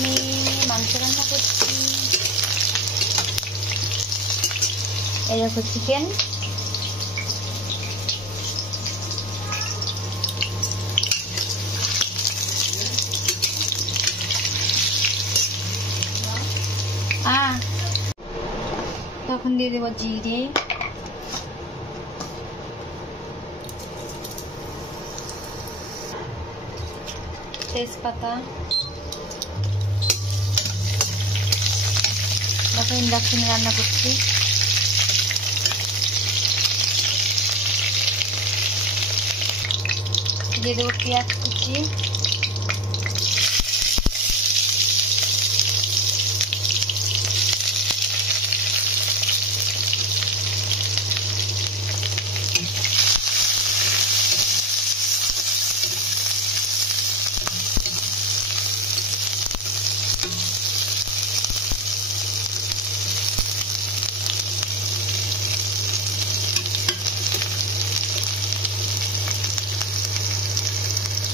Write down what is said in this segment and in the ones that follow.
আমি মাংস রান্না করছি। এই দেখো চিকেন, তখন দিয়ে দেবো জিরে, তেজপাতা। দেখো ইন্ডাকশনে রান্না করছি। দিয়ে দেবো পেঁয়াজ কুচি,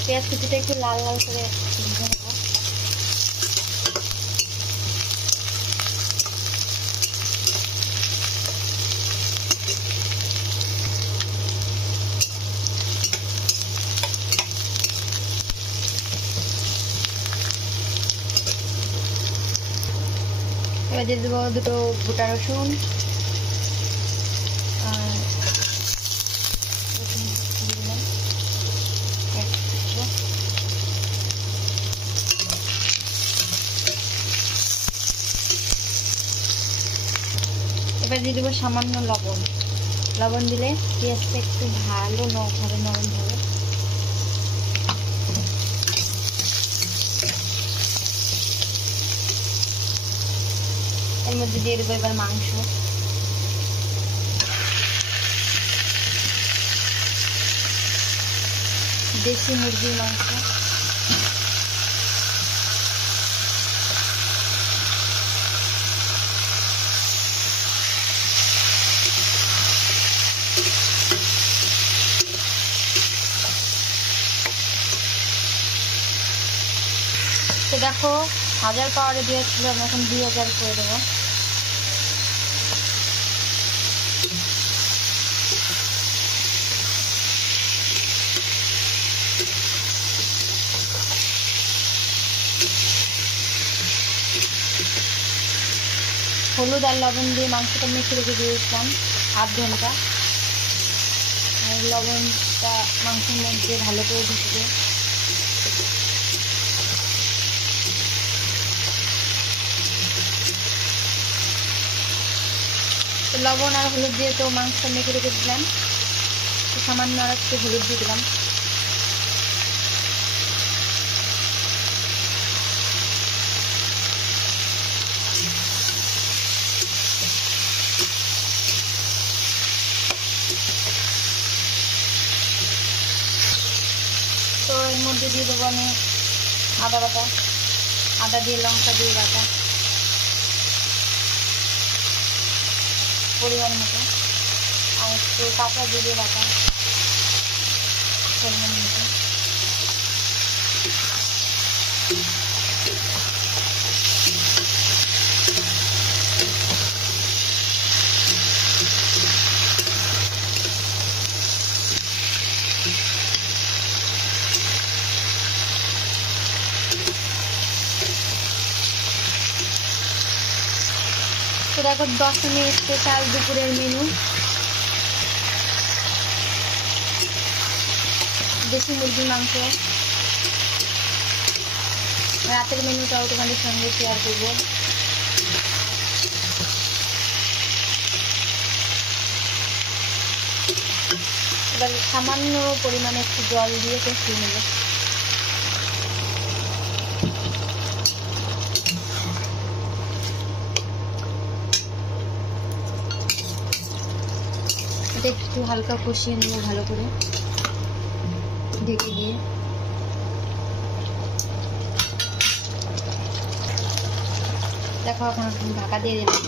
পেঁয়াজ কুচিটা একটু লাল লাল করে ভেজে নেব। এবার দিয়ে দেবো দুটো গোটা রসুন, এবার দিয়ে দেবো সামান্য লবণ। লবণ দিলে পেঁয়াজটা একটু ভালো ভাবে নরম হবে। এর মধ্যে দিয়ে দেবো এবার মাংস। দেশি মুরগির মাংস। তো দেখো 1000 পাওয়ারে দিয়েছিল, আমি এখন 2000 করে দেবো। হলুদ আর লবণ দিয়ে মাংসটা মেখে রেখে দিয়েছিলাম আধ ঘন্টা। লবণটা মাংসের মধ্যে ভালো করে ঢুকবে। লবণ আর হলুদ দিয়ে তো মাংসটা মেখে রেখে দিলাম। সামান্য আর একটু হলুদ দিয়ে দিলাম। তো এর মধ্যে দিয়ে দেবো আমি আদা বাটা, আদা দিয়ে লঙ্কা দিয়ে বাটা পরিমাণ মতো, আর একটু কাঁচা জিরে বাটা পরিমাণ মতো। তো দেখো 10 মিনিট স্পেশাল দুপুরের মেনু, দেশি মুরগির মাংস। রাতের মেনুটাও তোমাদের সঙ্গে শেয়ার করবো। এবার সামান্য পরিমাণে একটু জল দিয়ে কষিয়ে নেব। এটা একটু হালকা কষিয়ে নেব ভালো করে ঢেকে দিয়ে। দেখো এখন ঢাকা দিয়ে দিলাম।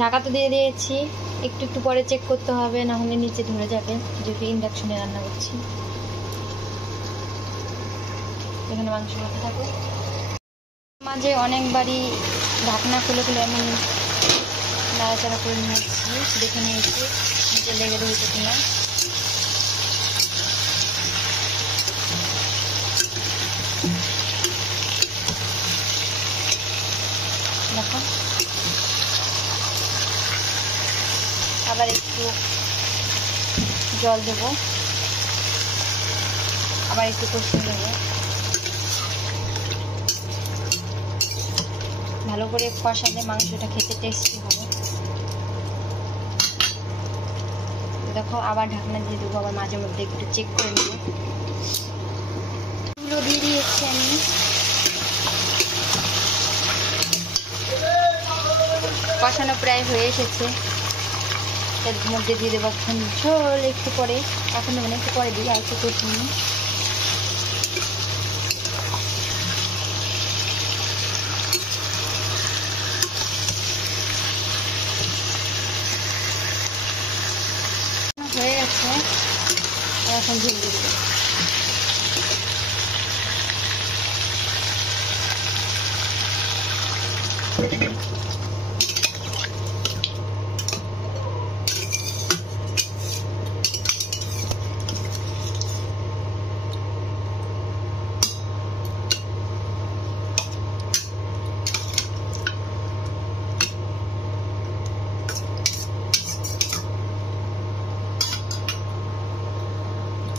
ঢাকা তো দিয়ে দিয়েছি, একটু একটু পরে চেক করতে হবে, না হলে নিচে ধরে যাবে, যেহেতু ইন্ডাকশনে রান্না করছি। এখানে মাংস হতে থাকুক। মাঝে অনেকবারই ঢাকনা খুলে খুলে আমি নাড়াচাড়া করে নিয়েছি, দেখে নিয়েছি নিচে লেগে রয়েছে কিনা। দেখো আবার একটু জল দেবো, আবার একটু কষিয়ে দেবো। ভালো করে কষালে মাংসটা খেতে টেস্টি হবে। দেখো আবার ঢাকনা দিয়ে দেবো, আবার মাঝে মধ্যে একটু চেক করে নেবো। এগুলো দিয়ে দিয়েছি আমি। কষানো প্রায় হয়ে এসেছে, এর মধ্যে দিয়ে দেবো এখন ঝোল। একটু পরে, এখন মানে একটু পরে দিই, আর একটু কষিয়ে নিই। হয়ে গেছে, এখন ঝোল দিয়ে দেবো।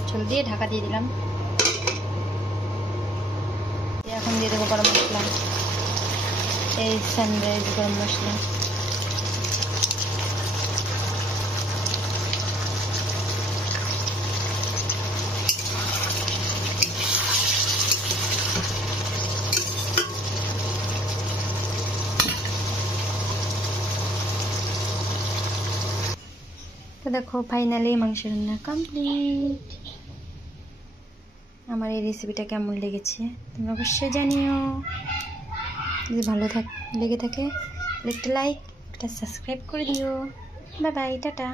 ঝোল দিয়ে ঢাকা দিয়ে দিলাম। এখন দিয়ে দেবো গরম মশলা, এই সানরাইজ গরম মশলা। তো দেখো ফাইনালি মাংস রান্না কমপ্লিট। আমার এই রেসিপিটা কেমন লেগেছে তোমরা অবশ্যই জানিও। যদি ভালো লেগে থাকে একটা লাইক, একটা সাবস্ক্রাইব করে দিও। Bye bye, tata.